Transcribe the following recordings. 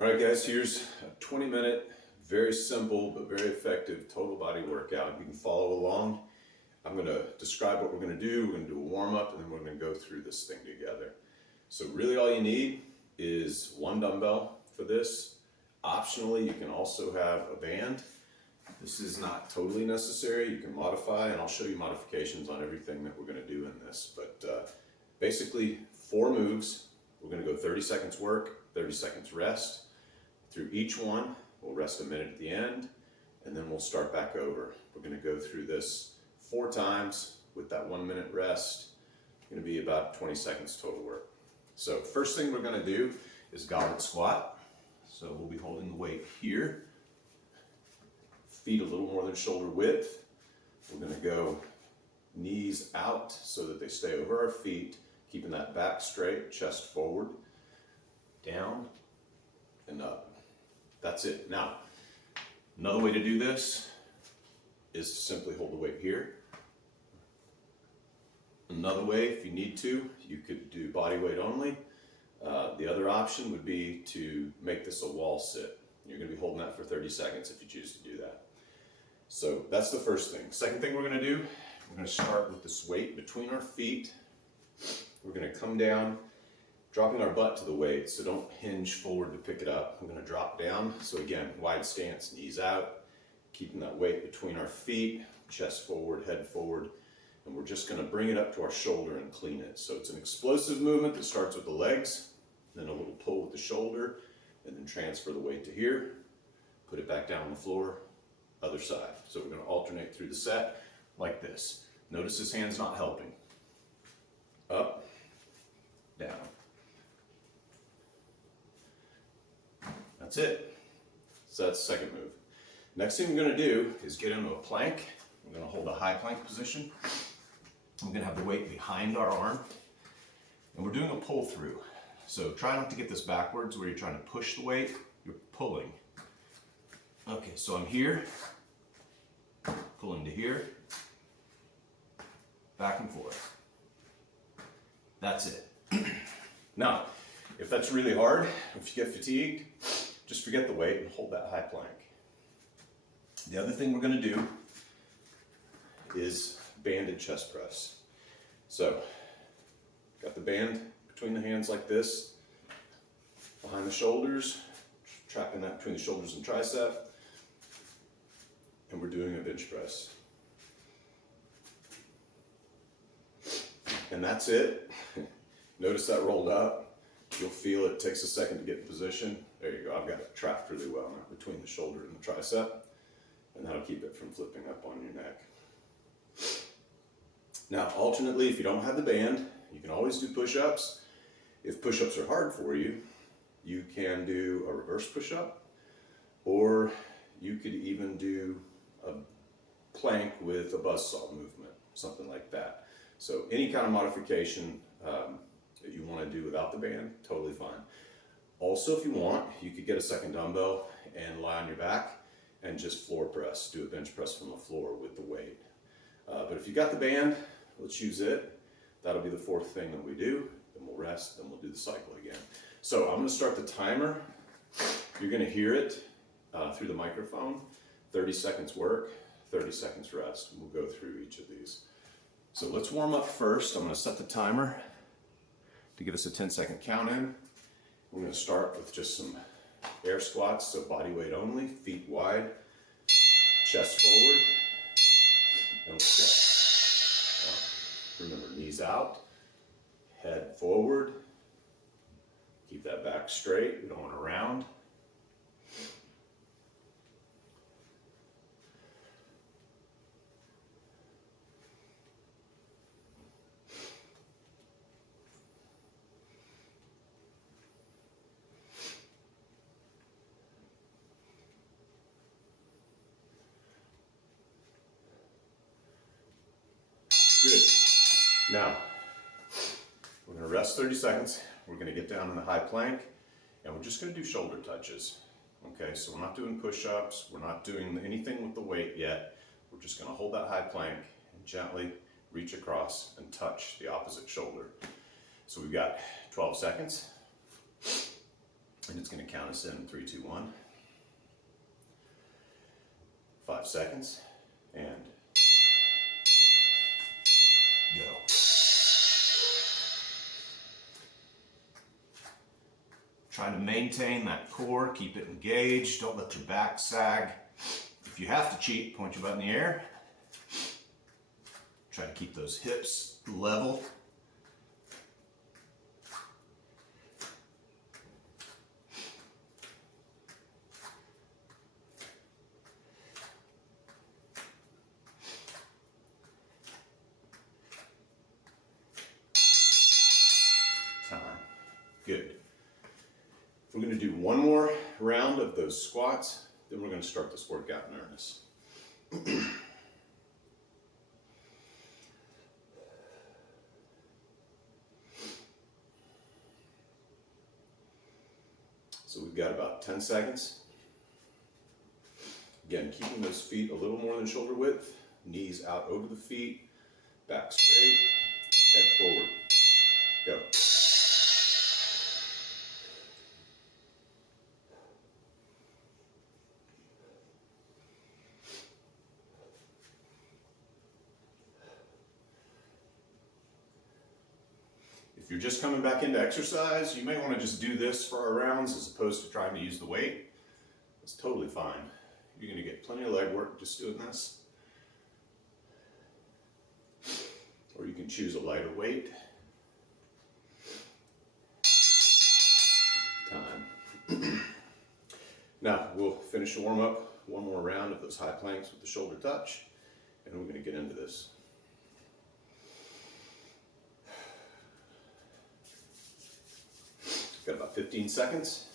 All right, guys, here's a 20-minute, very simple but very effective total body workout. You can follow along. I'm going to describe what we're going to do. We're going to do a warm-up, and then we're going to go through this thing together. So really all you need is one dumbbell for this. Optionally, you can also have a band. This is not totally necessary. You can modify, and I'll show you modifications on everything that we're going to do in this. But basically, 4 moves. We're going to go 30 seconds work, 30 seconds rest. Through each one, we'll rest a minute at the end, and then we'll start back over. We're going to go through this 4 times with that 1 minute rest. It's going to be about 20 seconds total work. So first thing we're going to do is goblet squat. So we'll be holding the weight here. Feet a little more than shoulder width. We're going to go knees out so that they stay over our feet, keeping that back straight, chest forward, down, and up. That's it. Now, another way to do this is to simply hold the weight here. Another way, if you need to, you could do body weight only. The other option would be to make this a wall sit. You're going to be holding that for 30 seconds if you choose to do that. So that's the first thing. Second thing we're going to do, we're going to start with this weight between our feet. We're going to come down, dropping our butt to the weight, so don't hinge forward to pick it up. I'm going to drop down. So again, wide stance, knees out, keeping that weight between our feet, chest forward, head forward, and we're just going to bring it up to our shoulder and clean it. So it's an explosive movement that starts with the legs, then a little pull with the shoulder, and then transfer the weight to here, put it back down on the floor, other side. So we're going to alternate through the set like this. Notice this hand's not helping. Up, down. That's it. So that's the second move. Next thing we're going to do is get into a plank. We're going to hold a high plank position. We're going to have the weight behind our arm. And we're doing a pull through. So try not to get this backwards where you're trying to push the weight. You're pulling. Okay, so I'm here, pulling to here, back and forth. That's it. Now, if that's really hard, if you get fatigued, just forget the weight and hold that high plank. The other thing we're going to do is banded chest press. So, got the band between the hands like this, behind the shoulders, trapping that between the shoulders and tricep, and we're doing a bench press. And that's it. Notice that rolled up. You'll feel it takes a second to get in position. There you go. I've got it trapped really well now between the shoulder and the tricep, and that'll keep it from flipping up on your neck. Now, alternately, if you don't have the band, you can always do push-ups. If push-ups are hard for you, you can do a reverse push-up, or you could even do a plank with a buzzsaw movement, something like that. So any kind of modification that you want to do without the band, totally fine. Also, if you want, you could get a second dumbbell and lie on your back and just floor press, do a bench press from the floor with the weight. But if you got the band, let's use it. That'll be the 4th thing that we do. Then we'll rest, then we'll do the cycle again. So I'm going to start the timer. You're going to hear it through the microphone. 30 seconds work, 30 seconds rest. We'll go through each of these. So let's warm up first. I'm going to set the timer to give us a 10-second count in. We're going to start with just some air squats, so body weight only, feet wide, chest forward, and we'll squat. Remember, knees out, head forward, keep that back straight, we don't want to round. Good. Now, we're going to rest 30 seconds. We're going to get down in the high plank, and we're just going to do shoulder touches. Okay, so we're not doing push-ups. We're not doing anything with the weight yet. We're just going to hold that high plank and gently reach across and touch the opposite shoulder. So we've got 12 seconds. And it's going to count us in 3, 2, 1. 5 seconds, and go. Trying to maintain that core, keep it engaged, don't let your back sag. If you have to cheat, point your butt in the air. Try to keep those hips level. Time. Good. We're going to do one more round of those squats, then we're going to start this workout in earnest. So we've got about 10 seconds. Again, keeping those feet a little more than shoulder width, knees out over the feet, back straight, head forward. Go. If you're just coming back into exercise, you may want to just do this for our rounds as opposed to trying to use the weight. It's totally fine. You're going to get plenty of leg work just doing this. Or you can choose a lighter weight. Time. Now, we'll finish the warm up, one more round of those high planks with the shoulder touch, and we're going to get into this. Got about 15 seconds.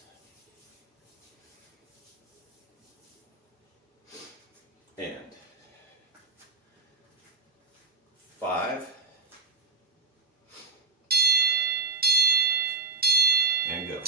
And 5. And go.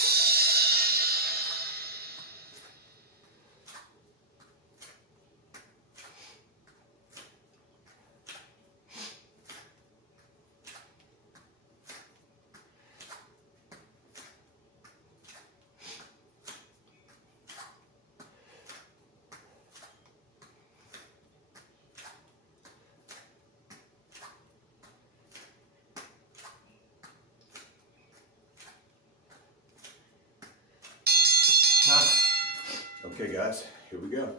Okay guys, here we go.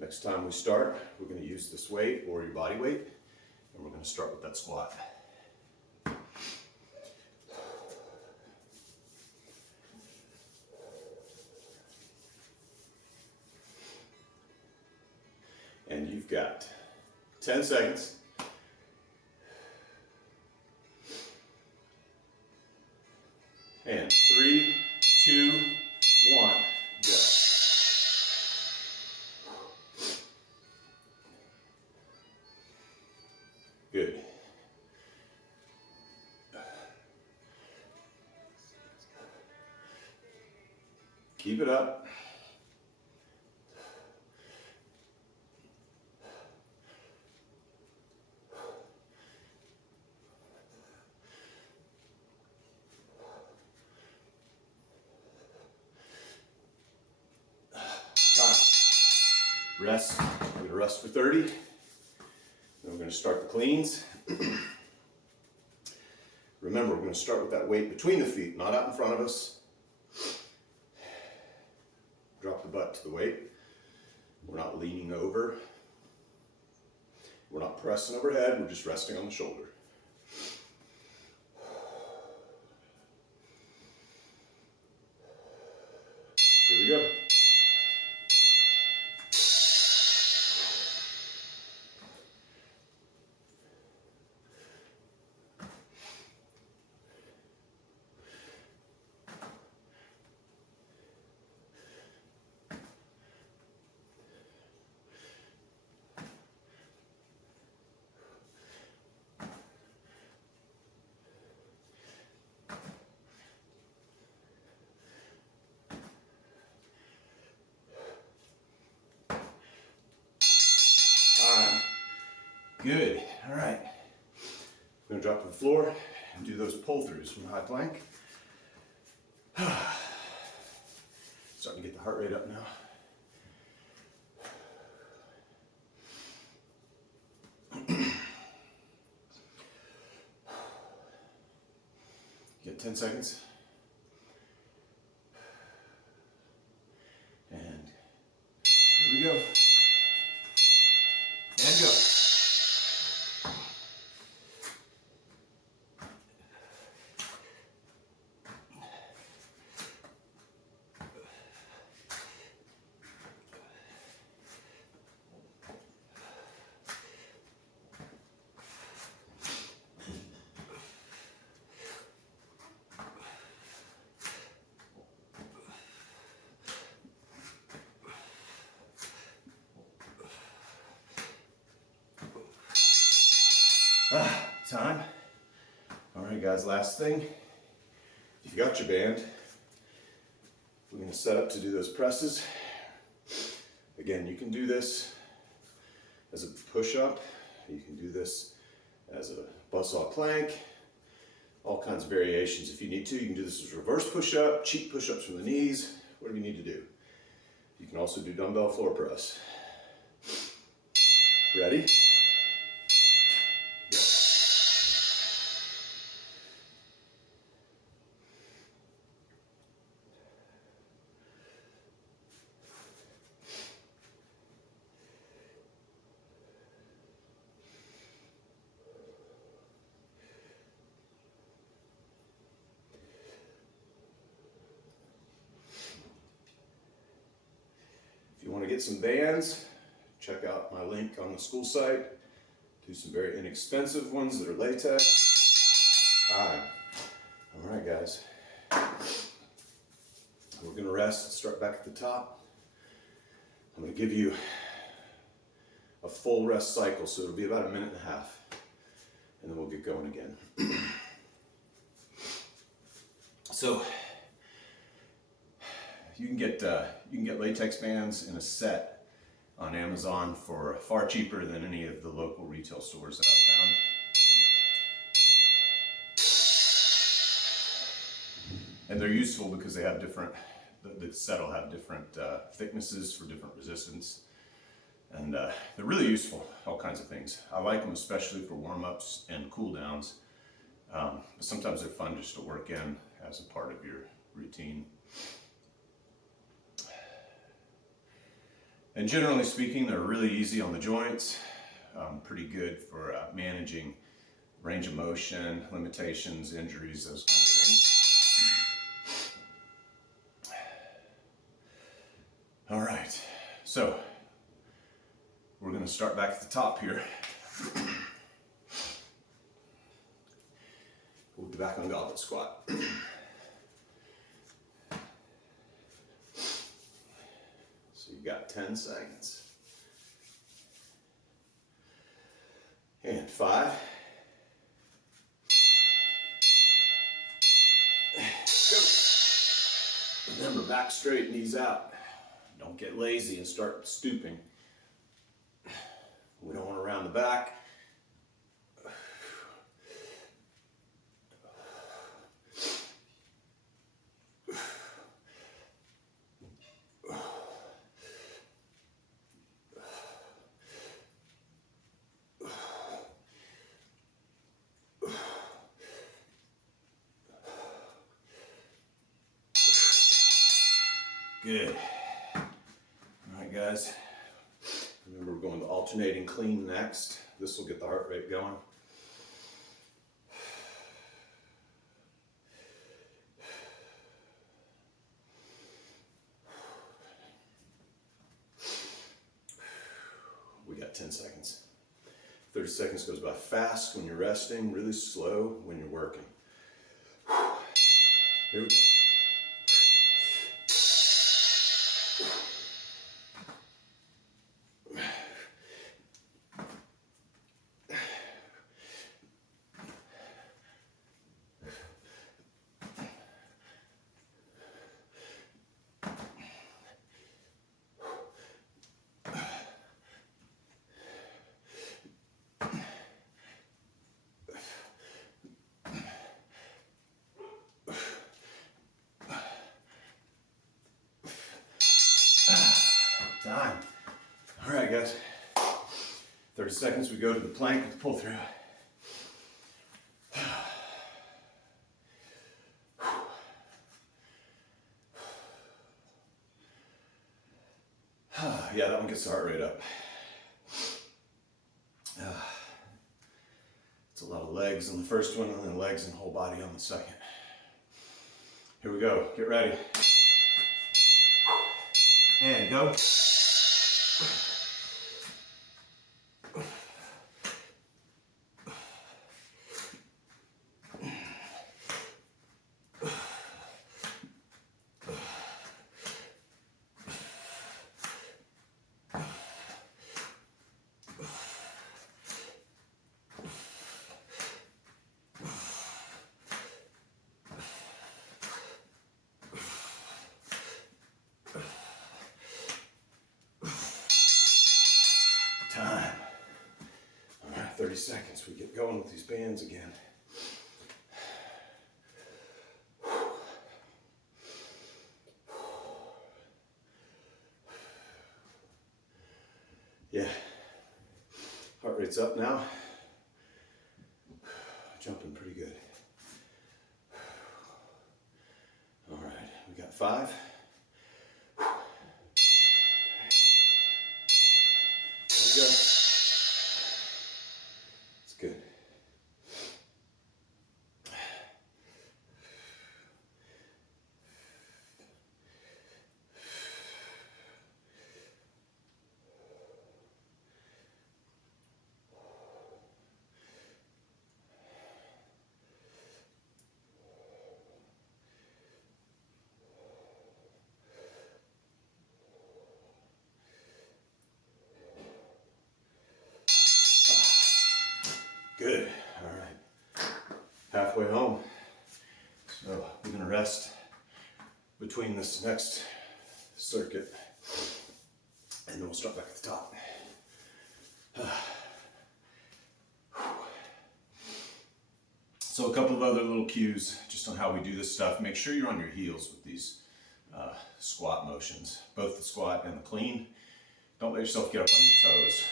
Next time we start, we're going to use this weight or your body weight, and we're going to start with that squat. And you've got 10 seconds. And 3, 2, 1, go. Good. Keep it up. Rest. We're going to rest for 30. Then we're going to start the cleans. Remember, we're going to start with that weight between the feet, not out in front of us. Drop the butt to the weight. We're not leaning over. We're not pressing overhead. We're just resting on the shoulder. Here we go. Good. All right. We're going to drop to the floor and do those pull-throughs from high plank. Starting to get the heart rate up now. Get 10 seconds. And here we go. And go. Time. All right, guys, last thing. If you got your band, we're going to set up to do those presses. Again, you can do this as a push-up. You can do this as a buzzsaw plank. All kinds of variations if you need to. You can do this as a reverse push-up, cheat push-ups from the knees, whatever you need to do. You can also do dumbbell floor press. Ready? If you want to get some bands, check out my link on the school site. Do some very inexpensive ones that are latex. Time. All right, guys. We're going to rest and start back at the top. I'm going to give you a full rest cycle, so it'll be about 1.5 minutes, and then we'll get going again. So you can get latex bands in a set on Amazon for far cheaper than any of the local retail stores that I've found. And they're useful because they have different, the set will have different thicknesses for different resistance. And they're really useful, all kinds of things. I like them especially for warm-ups and cool-downs. But sometimes they're fun just to work in as a part of your routine. And generally speaking, they're really easy on the joints, pretty good for managing range of motion, limitations, injuries, those kind of things. All right, so we're going to start back at the top here. We'll be back on goblet squat. You've got 10 seconds. And 5. Go. Remember, back straight, knees out. Don't get lazy and start stooping. We don't want to round the back. Good. All right, guys. Remember, we're going to alternating clean next. This will get the heart rate going. We got 10 seconds. 30 seconds goes by fast when you're resting, really slow when you're working. Here we go. Time. All right, guys. 30 seconds, we go to the plank with the pull through. Yeah, that one gets the heart rate up. It's a lot of legs on the first one, and then legs and whole body on the second. Here we go, get ready. And go. Time. All right, 30 seconds. We get going with these bands again. Yeah, heart rate's up now. Jumping pretty good. All right, we got 5. Go. It's good. Good. All right. Halfway home. So we're going to rest between this next circuit, and then we'll start back at the top. So a couple of other little cues just on how we do this stuff. Make sure you're on your heels with these squat motions, both the squat and the clean. Don't let yourself get up on your toes.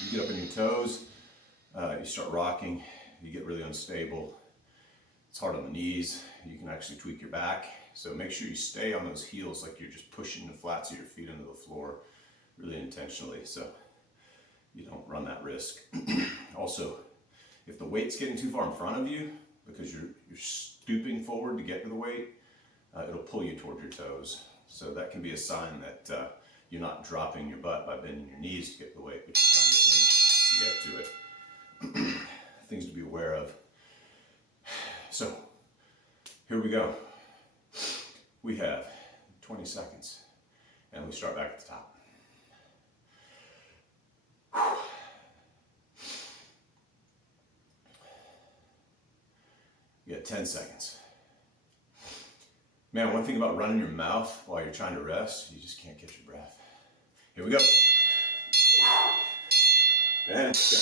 You get up on your toes, you start rocking, you get really unstable. It's hard on the knees. You can actually tweak your back. So make sure you stay on those heels like you're just pushing the flats of your feet into the floor really intentionally, so you don't run that risk. Also, if the weight's getting too far in front of you because you're stooping forward to get to the weight, it'll pull you toward your toes. So that can be a sign that you're not dropping your butt by bending your knees to get to the weight, but you're trying to hinge to get to it. Things to be aware of. So, here we go. We have 20 seconds, and we start back at the top. You got 10 seconds. Man, one thing about running your mouth while you're trying to rest, you just can't catch your breath. Here we go. And go.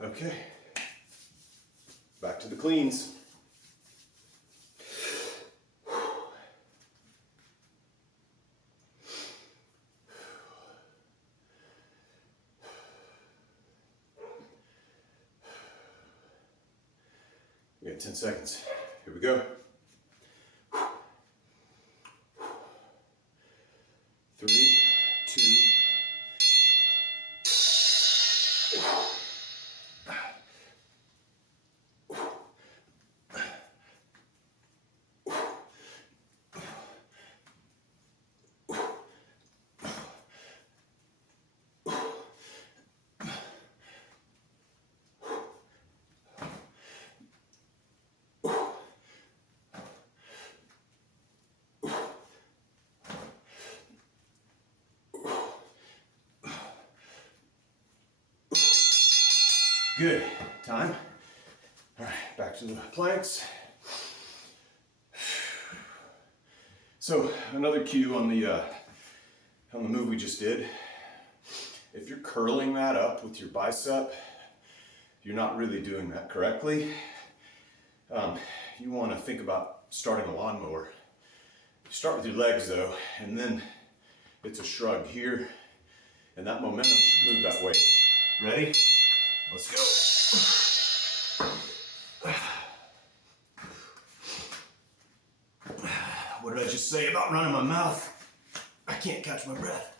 Okay, back to the cleans. We got 10 seconds. Here we go. 3, 2, Good. Time. All right, back to the planks. So another cue on the move we just did. If you're curling that up with your bicep, you're not really doing that correctly. You want to think about starting a lawnmower. You start with your legs though, and then it's a shrug here, and that momentum should move that weight. Ready? Let's go. What did I just say about running my mouth? I can't catch my breath.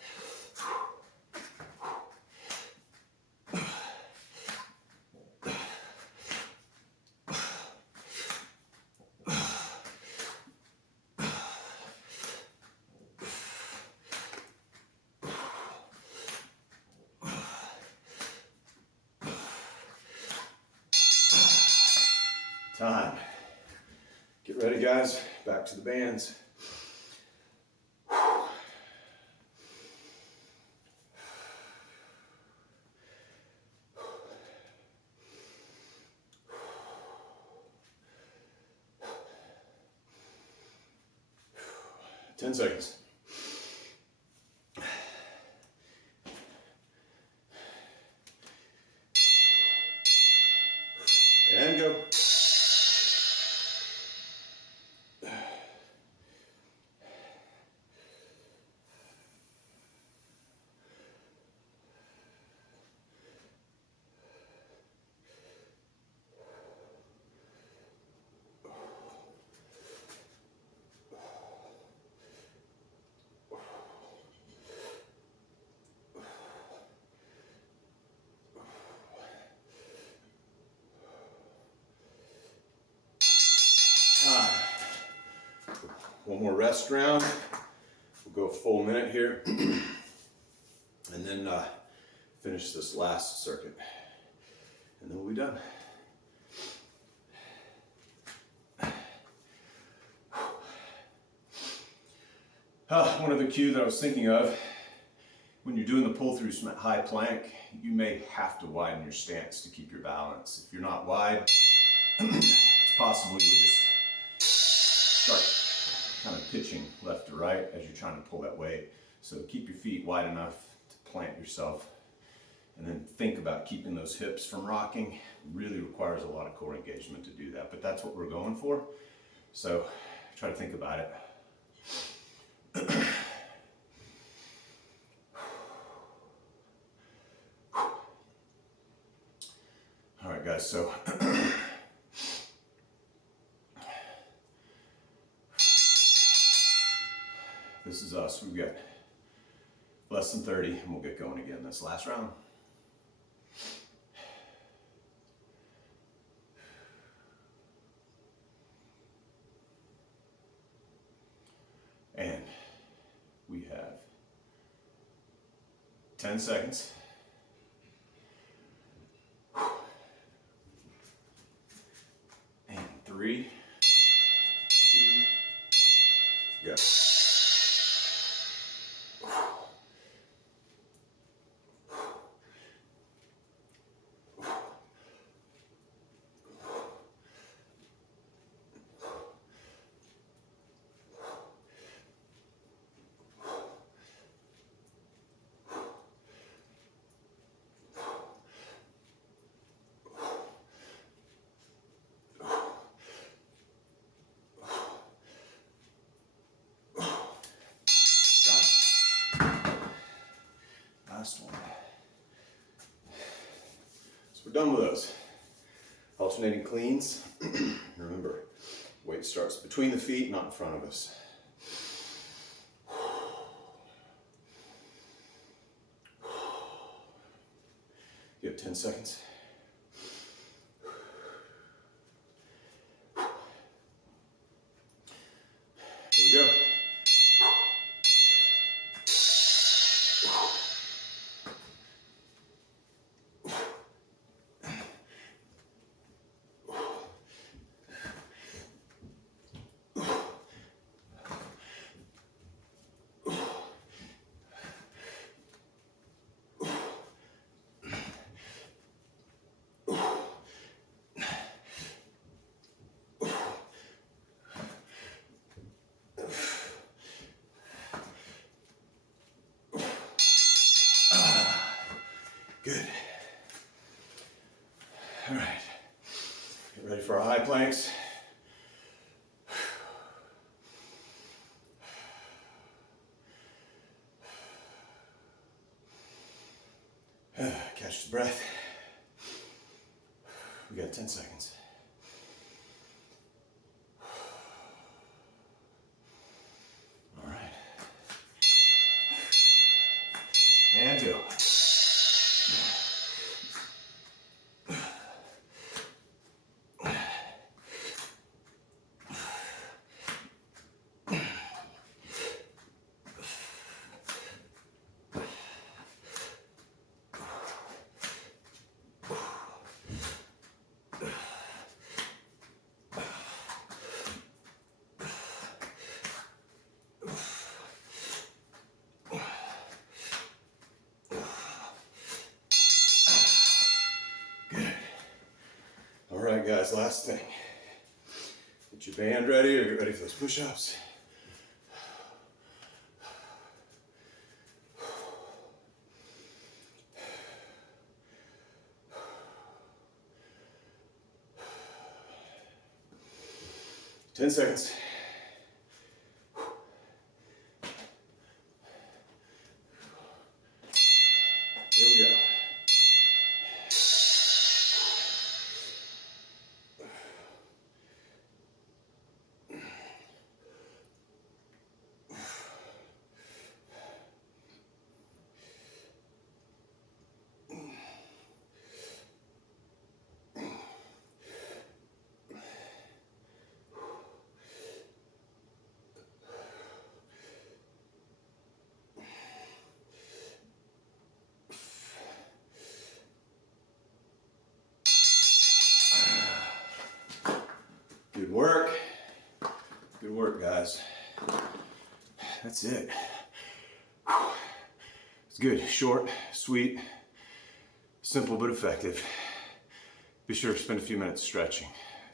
Time. Get ready, guys. Back to the bands. 10 seconds. And go. One more rest round. We'll go a full minute here and then finish this last circuit, and then we'll be done. One other cue that I was thinking of, when you're doing the pull through high plank, you may have to widen your stance to keep your balance. If you're not wide, it's possible you'll just start kind of pitching left to right as you're trying to pull that weight. So keep your feet wide enough to plant yourself, and then think about keeping those hips from rocking. It really requires a lot of core engagement to do that, but that's what we're going for. So try to think about it. All right, guys, so this is us. We've got less than 30, and we'll get going again this last round. And we have 10 seconds. And 3, 2, go. Last one. So we're done with those. Alternating cleans. Remember, weight starts between the feet, not in front of us. You have 10 seconds. Here we go. Get ready for our high planks. Catch the breath. We got 10 seconds. All right. And go. All right, guys, last thing. Get your band ready or get ready for those push-ups. Ten seconds. Here we go. Good work. Good work, guys. That's it. It's good. Short, sweet, simple but effective. Be sure to spend a few minutes stretching.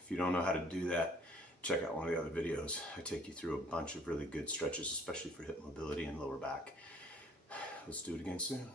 If you don't know how to do that, check out one of the other videos. I take you through a bunch of really good stretches, especially for hip mobility and lower back. Let's do it again soon.